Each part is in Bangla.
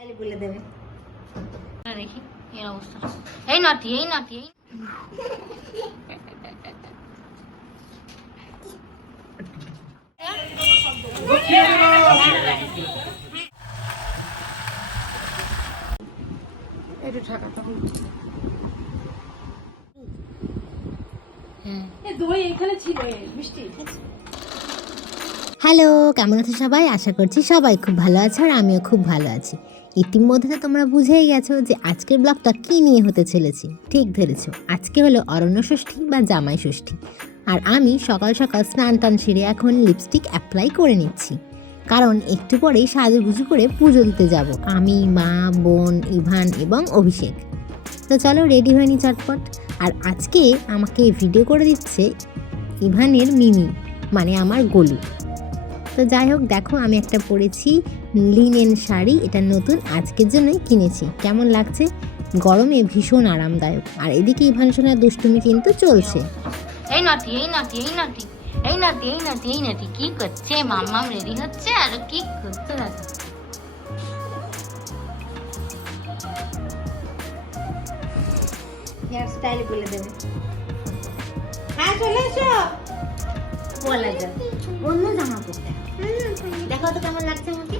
তাহলে বলে দেবে। দেখি এর অবস্থা। এই নাতি এই নাতি এই একটু ঠাকা তখন হ্যাঁ। দই এখানে ছিল মিষ্টি। হ্যালো কেমন আছো সবাই? আশা করছি সবাই খুব ভালো আছে আর আমিও খুব ভালো আছি। ইতিমধ্যে তোমরা বুঝেই গেছো যে আজকের ব্লগটা কী নিয়ে হতে চলেছে। ঠিক ধরেছ, আজকে হলো অরণ্য ষষ্ঠী বা জামাই ষষ্ঠী। আর আমি সকাল সকাল স্নান টান সেরে এখন লিপস্টিক অ্যাপ্লাই করে নিচ্ছি। কারণ একটু পরেই সাজুগুজু করে পুজো দিতে যাব। আমি, মা, বোন, ইভান এবং অভিষেক। তো চলো রেডি হয়নি চটপট। আর আজকে আমাকে ভিডিও করে দিচ্ছে ইভানের মিমি মানে আমার গোলু। তো যাই হোক দেখো আমি একটা পরেছি লিনেন শাড়ি। এটা নতুন আজকের জন্যই কিনেছি। কেমন লাগছে? গরমে ভীষণ আরামদায়ক। আর এদিকে ইভান সোনার দুষ্টুমি কিন্তু চলছে। এই নাতি এই নাতি এই নাতি এই নাতি এই নাতি এই নাতি কি করছে? মাম্মাম রেডি হচ্ছে? আর কি করছে হেয়ার স্টাইল বলে দেবে। হ্যাঁ চলে এসো। বলা যায় অন্য জামা পরতে। দেখো তো কেমন লাগছে আমাকে?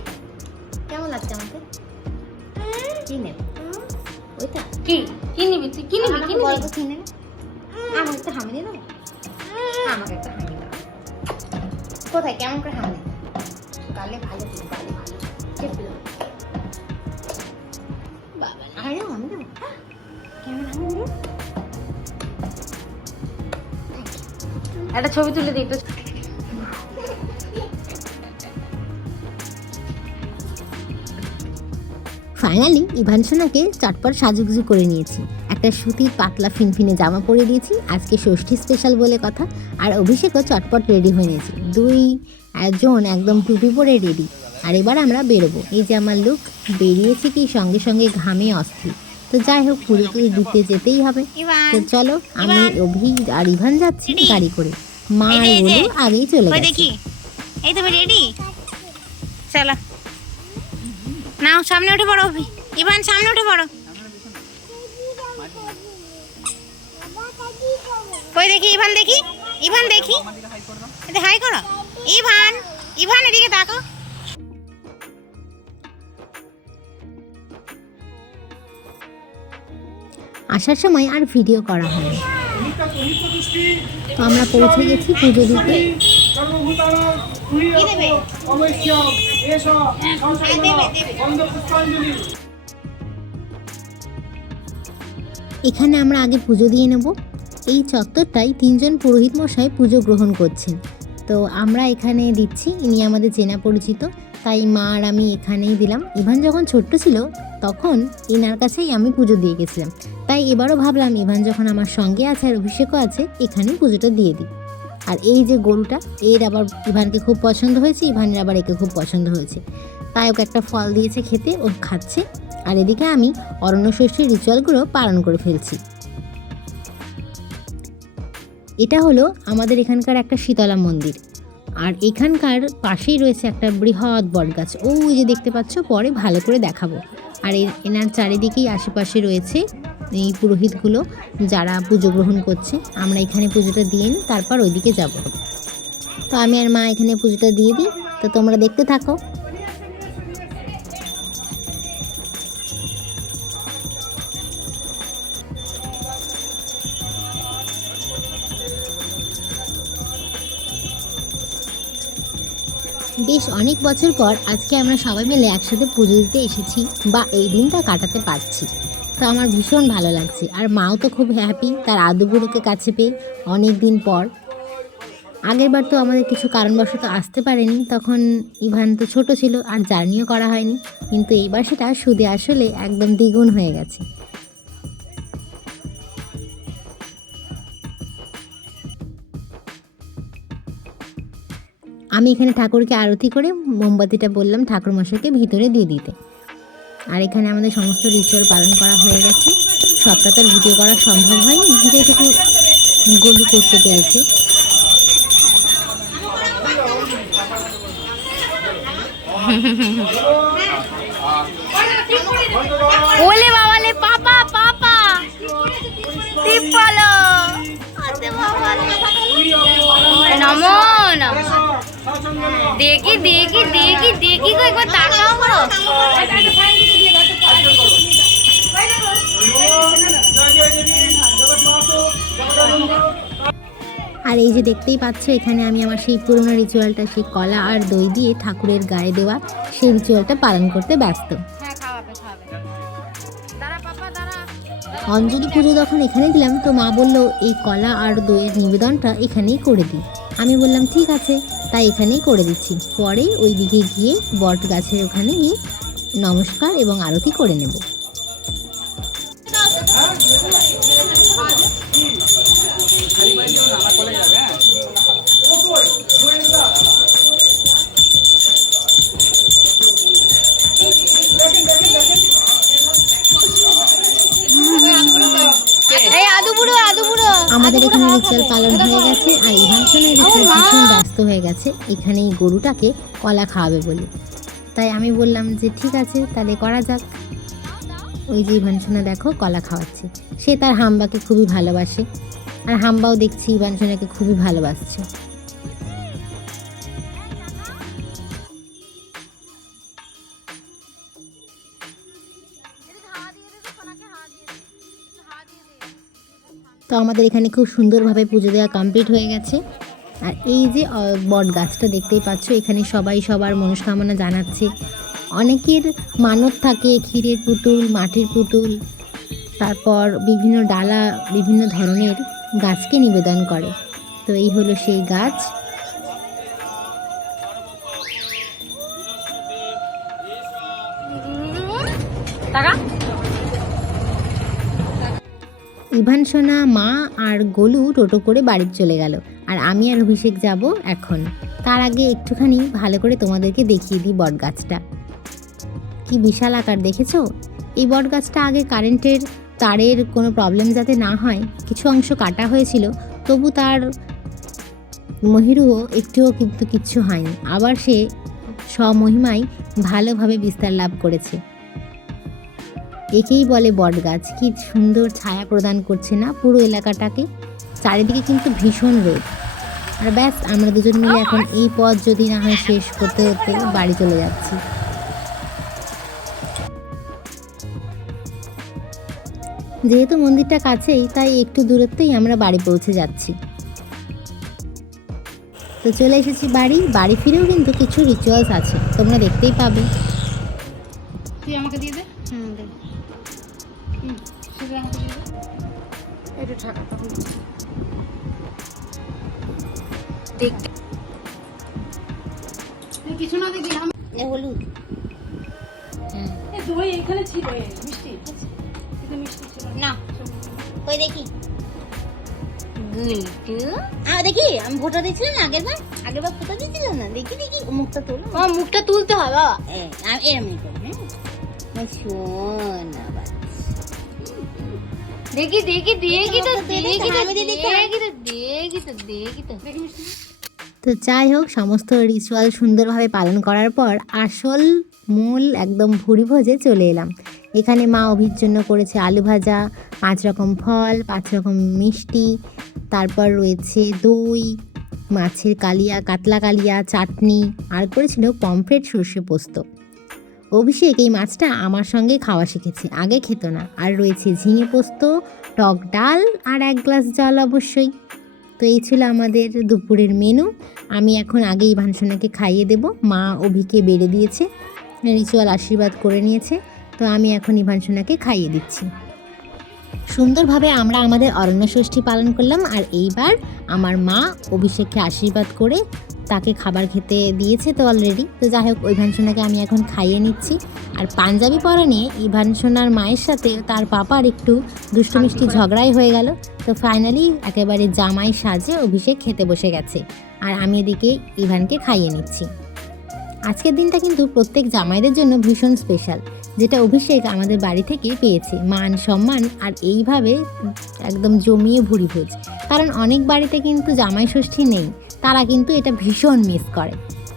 কেমন লাগছে আমাকে? কি নেবে? ওইটা। কি? কি নিবি তুই? কি নিবি? কি নিবি? কি নেবে? আমাকে একটা হামি দিয়ে আমাকে একটা হামি দাও। কোথায়? কেমন করে হামি গালে ভালো দিন গালে ভালো চেপে বাবা আরে আমি কেমন হামি দেবো একটা ছবি তুলে দিই একটু। ফাইনালি ইভান সোনাকে চটপট সাজুগুজু করে নিয়েছি। একটা সুতির পাতলা ফিনফিনে জামা পরে দিয়েছি। আজকে ষষ্ঠী স্পেশাল বলে কথা। আর অভিষেকও চটপট রেডি হয়ে নিয়েছি। দুই জন একদম টুপি পরে রেডি আর এবার আমরা বেরোবো। এই যে আমার লুক বেরিয়েছি কি সঙ্গে সঙ্গে ঘামে অস্থির। তো যাই হোক তো দিতে যেতেই হবে। তো চলো আমি অভি আর ইভান যাচ্ছি গাড়ি করে। মা আর আগেই চলে গেছে। এই তুমি রেডি চলো। নাও, সামনে উঠে পড়ো। ইভান, সামনে উঠে পড়ো। কই দেখি, ইভান দেখি? ইভান দেখি। হাই করো। ইভান ইভান, এদিকে তাকো। আসার সময় আর ভিডিও করা হয়নি। তো আমরা পৌঁছে গেছি পুজো দিতে। এখানে আমরা আগে পুজো দিয়ে নেব। এই চত্বরটাই তিনজন পুরোহিত মশাই পুজো গ্রহণ করছেন। তো আমরা এখানে দিচ্ছি ইনি আমাদের চেনা পরিচিত। তাই মা আর আমি এখানেই দিলাম। ইভান যখন ছোট্ট ছিল তখন ইনার কাছেই আমি পুজো দিয়ে গেছিলাম। তাই এবারও ভাবলাম ইভান যখন আমার সঙ্গে আছে আর অভিষেকও আছে এখানেই পুজোটা দিয়ে দিই। আর এই যে গরুটা, এর আবার ইভানকে খুব পছন্দ হয়েছে, ইভানের আবার একে খুব পছন্দ হয়েছে। তাই ওকে একটা ফল দিয়েছে খেতে, ও খাচ্ছে। আর এদিকে আমি অরণ্য ষষ্ঠীর রিচুয়ালগুলো পালন করে ফেলছি। এটা হলো আমাদের এখানকার একটা শীতলা মন্দির। আর এখানকার পাশেই রয়েছে একটা বৃহৎ বটগাছ। ওই যে দেখতে পাচ্ছ, পরে ভালো করে দেখাবো। আর এনার চারিদিকেই আশেপাশে রয়েছে এই পুরোহিতগুলো যারা পুজো গ্রহণ করছে, আমরা এখানে পুজোটা দিয়ে নিই, তারপর ওইদিকে যাব। তো আমি আর মা এখানে পুজোটা দিয়ে দিই, তো তোমরা দেখতে থাকো। বেশ অনেক বছর পর আজকে আমরা সবাই মিলে একসাথে পুজো দিতে এসেছি, বা এই দিনটা কাটাতে পারছি। তো আমার ভীষণ ভালো লাগছে। আর মাও তো খুব হ্যাপি তার আদুগুলোকে কাছে পেয়ে অনেক দিন পর। আগেরবার তো আমাদের কিছু কারণবশত আসতে পারেনি, তখন ইভান তো ছোট ছিল, আর জার্নিও করা হয়নি। কিন্তু এইবার সেটা সুদে আসলে একদম দ্বিগুণ হয়ে গেছে। আমি এখানে ঠাকুরকে আরতি করে মোমবাতিটা বললাম ঠাকুর মশাইকে ভিতরে দিয়ে দিতে। আর এখানে আমাদের সমস্ত রিচুয়াল পালন করা হয়ে গেছে। সবটা তো ভিডিও করা সম্ভব হয়নি যেটুকু গলু করতে পেরেছে। বাবালে পাপা পাপা। দেখি দেখি দেখি দেখি গো একবার তাকাও আর এই যে দেখতেই পাচ্ছ এখানে আমি আমার সেই পুরোনো রিচুয়ালটা সেই কলা আর দই দিয়ে ঠাকুরের গায়ে দেওয়া সেই রিচুয়ালটা পালন করতে ব্যস্ত। হ্যাঁ অঞ্জলি পুজো যখন এখানে দিলাম তো মা বলল এই কলা আর দইয়ের নিবেদনটা এখানেই করে দিই। আমি বললাম ঠিক আছে। তাই এখানেই করে দিচ্ছি। পরে ওই দিকে গিয়ে বট গাছের ওখানে গিয়ে নমস্কার এবং আরতি করে নেব। ইভান ভীষণ ব্যস্ত হয়ে গেছে। এখানে এই গরুটাকে কলা খাওয়াবে বলে। তাই আমি বললাম যে ঠিক আছে তাহলে করা যাক। ওই যে ইভান সোনা দেখো কলা খাওয়াচ্ছে। সে তার হাম্বাকে খুবই ভালোবাসে। আর হাম্বাও দেখছি ইভান সোনাকে খুবই ভালোবাসছে। তো আমাদের এখানে খুব সুন্দরভাবে পুজো দেওয়া কমপ্লিট হয়ে গেছে। আর এই যে বট গাছটা দেখতেই পাচ্ছ, এখানে সবাই সবার মনস্কামনা জানাচ্ছে। অনেকের মানত থাকে ক্ষীরের পুতুল, মাটির পুতুল, তারপর বিভিন্ন ডালা, বিভিন্ন ধরনের গাছকে নিবেদন করে। তো এই হলো সেই গাছ। ইভান সোনা, মা আর গোলু টোটো করে বাড়ির চলে গেল। আর আমি আর অভিষেক যাব এখন। তার আগে একটুখানি ভালো করে তোমাদেরকে দেখিয়ে দিই বট গাছটা কি বিশাল আকার দেখেছ? এই বট গাছটা আগে কারেন্টের তারের কোনো প্রবলেম যাতে না হয়, কিছু অংশ কাটা হয়েছিল, তবু তার মহিরুও একটুও কিন্তু কিচ্ছু হয়নি। আবার সে স্বমহিমায় ভালোভাবে বিস্তার লাভ করেছে। একেই বলে বটগাছ। কি সুন্দর ছায়া প্রদান করছে না পুরো এলাকাটাকে। চারিদিকে কিন্তু ভীষণ রোদ। আর ব্যাস, আমরা দুজন মিলে এখন এই পথ যদি না হয় শেষ করতে করতে বাড়ি চলে যাচ্ছি। যেহেতু মন্দিরটা কাছেই, তাই একটু দূরত্বেই আমরা বাড়ি পৌঁছে যাচ্ছি। তো চলে এসেছি বাড়ি। বাড়ি ফিরেও কিন্তু কিছু রিচুয়ালস আছে। তোমরা দেখতেই পাবে। তুই আমাকে দিয়ে দে। কিছু না দেখি হলুদ। দই এখানে ছিল মিষ্টি। মিষ্টি ছিল। না। না কই দেখি? গুলটু আ দেখি আমি ফটো দিয়েছিলাম না আগের বার আগের বার ফটো দিয়েছিলাম না? দেখি দেখি। মুখটা তোলো। ও মুখটা তুলতে হবে বাবা। এ, আমি এরমই করি হ্যাঁ? সোনা বাচ্চা। দেখি দেখি দেখি তো দেখি তো। দেখি তো দেখি তো দেখি তো। তো যাই হোক সমস্ত রিচুয়াল সুন্দরভাবে পালন করার পর আসল মূল একদম ভুড়ি ভোজে চলে এলাম। এখানে মা অভির জন্য করেছে আলু ভাজা পাঁচ রকম ফল পাঁচ রকম মিষ্টি তারপর রয়েছে দই মাছের কালিয়া কাতলা কালিয়া চাটনি আর করেছিল পমফ্রেট সর্ষে পোস্ত। অভিষেক এই মাছটা আমার সঙ্গে খাওয়া শিখেছে, আগে খেত না। আর রয়েছে ঝিঙে পোস্ত, টক ডাল আর এক গ্লাস জল অবশ্যই। তো এই ছিল আমাদের দুপুরের মেনু। আমি এখন আগেই ভানসোনাকে খাইয়ে দেব। মা অভিকে বেড়ে দিয়েছে, রিচুয়াল আশীর্বাদ করে নিয়েছে। তো আমি এখন ইভানসোনাকে খাইয়ে দিচ্ছি। সুন্দরভাবে আমরা আমাদের অরণ্য ষষ্ঠী পালন করলাম আর এইবার আমার মা অভিষেককে আশীর্বাদ করে তাকে খাবার খেতে দিয়েছে তো অলরেডি তো যাই হোক ইভান সোনাকে আমি এখন খাইয়ে নিচ্ছি। আর পাঞ্জাবি পরা নিয়ে ইভান সোনার মায়ের সাথে তার পাপার একটু দুষ্টু মিষ্টি ঝগড়াই হয়ে গেল। তো ফাইনালি একেবারে জামাই সাজে অভিষেক খেতে বসে গেছে। আর আমি এদিকে ইভানকে খাইয়ে নিচ্ছি। আজকের দিনটা কিন্তু প্রত্যেক জামাইদের জন্য ভীষণ স্পেশাল যেটা অভিষেক আমাদের বাড়ি থেকে পেয়েছে। মান, সম্মান আর এইভাবে একদম জমিয়ে ভুড়ি ভোজ। কারণ অনেক বাড়িতে কিন্তু জামাই ষষ্ঠী নেই, তারা কিন্তু এটা ভীষণ মিস করে।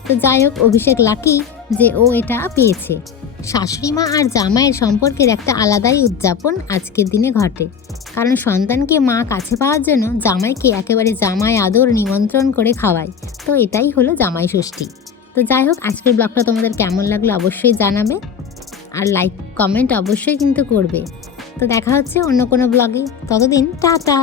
তো যাই হোক, অভিষেক লাকি যে ও এটা পেয়েছে। শাশুড়ি মা আর জামাইয়ের সম্পর্কের একটা আলাদাই উদযাপন আজকের দিনে ঘটে। কারণ সন্তানকে মা কাছে পাওয়ার জন্য জামাইকে একেবারে জামাই আদর নিমন্ত্রণ করে খাওয়ায়। তো এটাই হলো জামাই ষষ্ঠী। তো যাই হোক, আজকের ব্লগটা তোমাদের কেমন লাগল অবশ্যই জানাবে। আর লাইক কমেন্ট অবশ্যই কিন্তু করবে। তো দেখা হচ্ছে অন্য কোনো ব্লগে। ততদিন, টাটা!